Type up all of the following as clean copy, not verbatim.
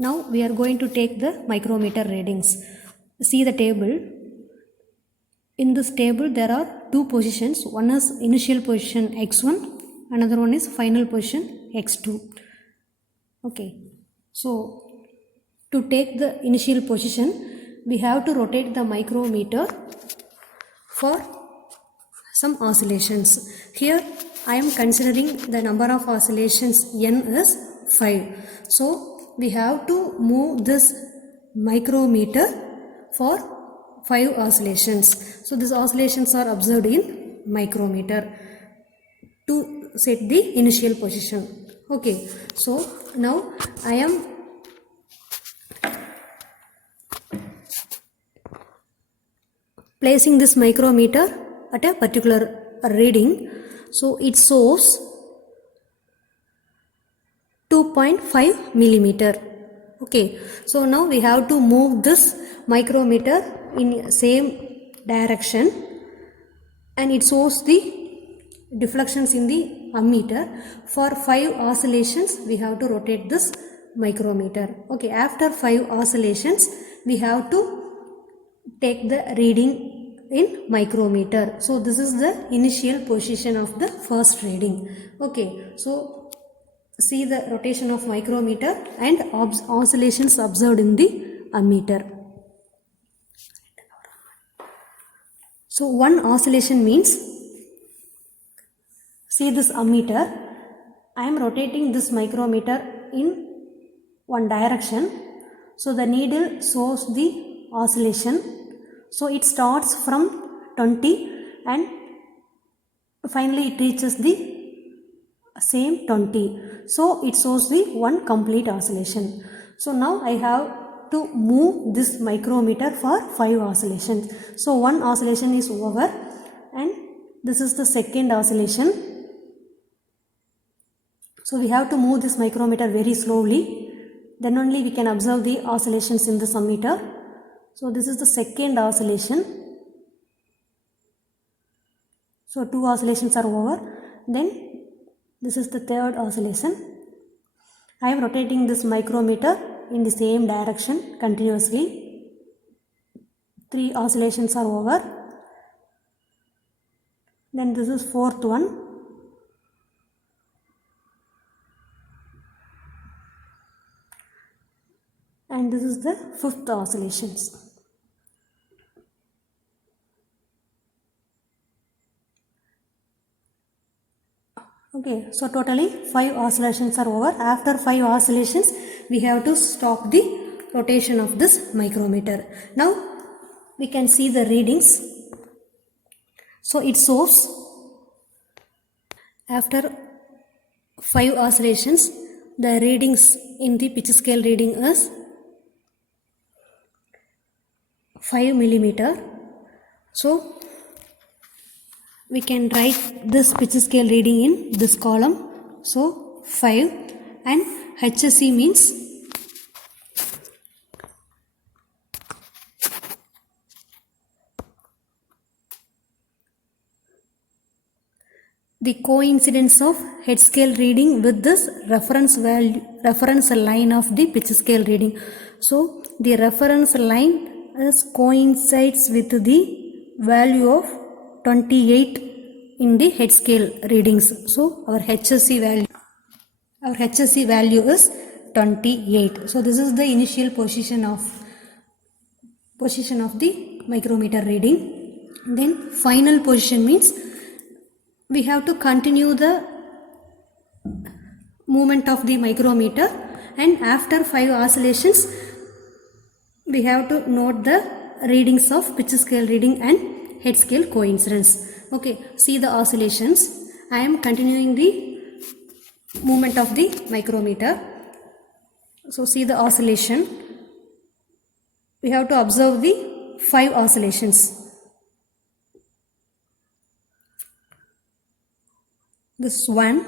Now we are going to take the micrometer readings. See the table. In this table there are two positions. One is initial position x1, another one is final position x2. Okay, so to take the initial position, we have to rotate the micrometer for some oscillations. Here I am considering the number of oscillations n is 5. So we have to move this micrometer for 5 oscillations. So these oscillations are observed in micrometer to set the initial position. Okay, so now I am placing this micrometer at a particular reading. So it shows 2.5 millimeter. Okay, so now we have to move this micrometer in same direction, and it shows the deflections in the ammeter. For 5 oscillations we have to rotate this micrometer. Okay, after 5 oscillations we have to take the reading in micrometer. So this is the initial position of the first reading. Okay, so see the rotation of micrometer and oscillations observed in the ammeter. So one oscillation means, see this ammeter, I am rotating this micrometer in one direction. So the needle shows the oscillation. So it starts from 20 and finally it reaches the same 20. So it shows the one complete oscillation. So now I have to move this micrometer for 5 oscillations. So one oscillation is over and this is the second oscillation. So we have to move this micrometer very slowly, then only we can observe the oscillations in the ammeter. So this is the second oscillation. So 2 oscillations are over. Then this is the third oscillation. I am rotating this micrometer in the same direction continuously. 3 oscillations are over. Then this is fourth one. And this is the fifth oscillations. Okay, so totally 5 oscillations are over. After 5 oscillations, we have to stop the rotation of this micrometer. Now, we can see the readings. So, it shows after 5 oscillations, the readings in the pitch scale reading is 5 millimeter. So, we can write this pitch scale reading in this column. So 5, and HSE means the coincidence of head scale reading with this reference line of the pitch scale reading. So the reference line coincides with the value of 28 in the head scale readings. So our HSE value is 28. So this is the initial position of the micrometer reading. Then final position means we have to continue the movement of the micrometer, and after 5 oscillations we have to note the readings of pitch scale reading and head scale coincidence. Okay, see the oscillations. I am continuing the movement of the micrometer. So see the oscillation. We have to observe the 5 oscillations. This is 1,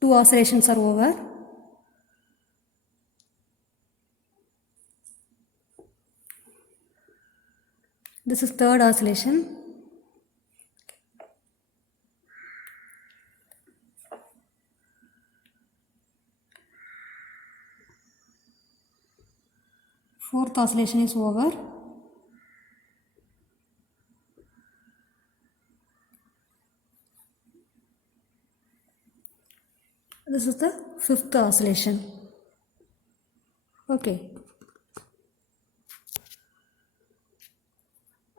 2 oscillations are over. This is third oscillation. Fourth oscillation is over. This is the fifth oscillation. Okay.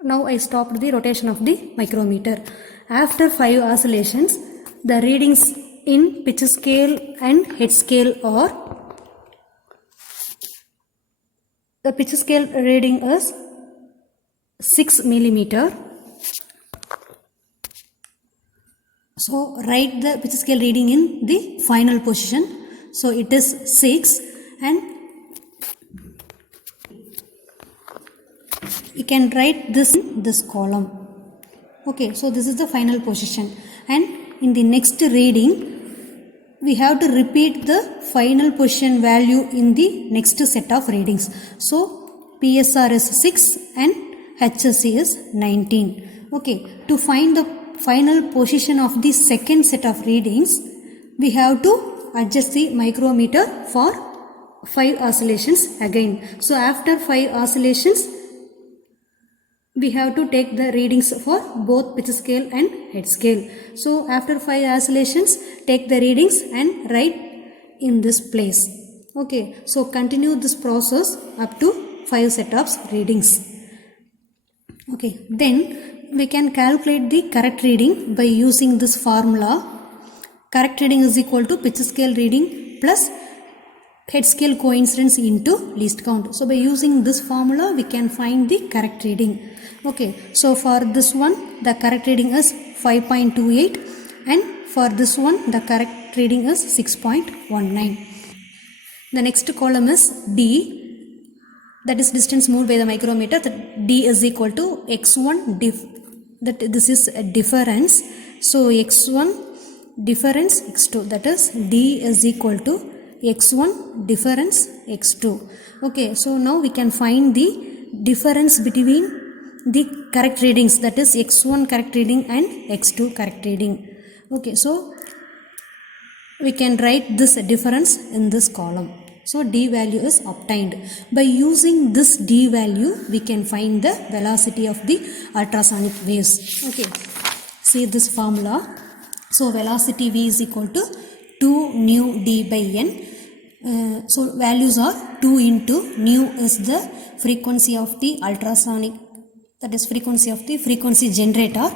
Now I stopped the rotation of the micrometer. After 5 oscillations, the readings in pitch scale and head scale are, the pitch scale reading is 6 millimeter. So write the pitch scale reading in the final position. So it is 6, and you can write this in this column. Okay, so this is the final position, and in the next reading we have to repeat the final position value in the next set of readings. So PSR is 6 and HSC is 19. Okay, to find the final position of the second set of readings, we have to adjust the micrometer for 5 oscillations again. So after 5 oscillations, we have to take the readings for both pitch scale and head scale. So after 5 oscillations, take the readings and write in this place. Okay, so continue this process up to 5 set of readings. Okay, then we can calculate the correct reading by using this formula. Correct reading is equal to pitch scale reading plus head scale coincidence into least count. So by using this formula, we can find the correct reading. Okay, so for this one, the correct reading is 5.28, and for this one, the correct reading is 6.19. The next column is D, that is distance moved by the micrometer. That D is equal to x1 this is a difference. So x1 difference x2, that is D is equal to x1 difference x2. Okay, so now we can find the difference between the correct readings, that is x1 correct reading and x2 correct reading. Okay, so we can write this difference in this column. So D value is obtained. By using this D value, we can find the velocity of the ultrasonic waves. Okay, see this formula. So velocity V is equal to 2 nu d by n. So values are 2 into nu is the frequency of the ultrasonic, that is frequency of the frequency generator.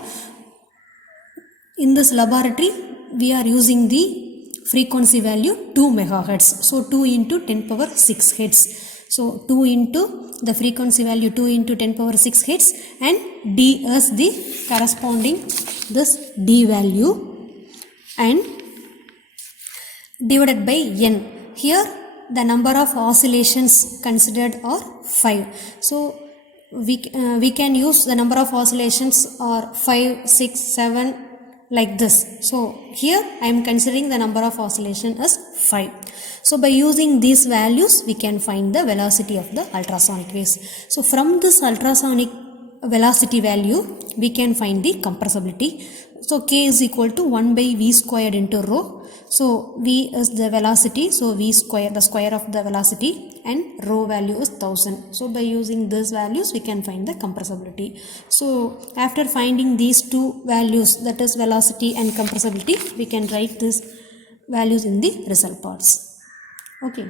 In this laboratory, we are using the frequency value 2 megahertz. So 2 into 10 power 6 hertz. So 2 into the frequency value 2 into 10 power 6 hertz, and D is the corresponding this D value, and divided by n. Here the number of oscillations considered are 5. So we can use the number of oscillations are 5, 6, 7 like this. So here I am considering the number of oscillation as 5. So by using these values, we can find the velocity of the ultrasonic waves. So from this ultrasonic velocity value, we can find the compressibility. So K is equal to 1 by V squared into rho. So V is the velocity, so V square, the square of the velocity, and rho value is 1000. So by using these values, we can find the compressibility. So after finding these two values, that is velocity and compressibility, we can write these values in the result parts. Okay.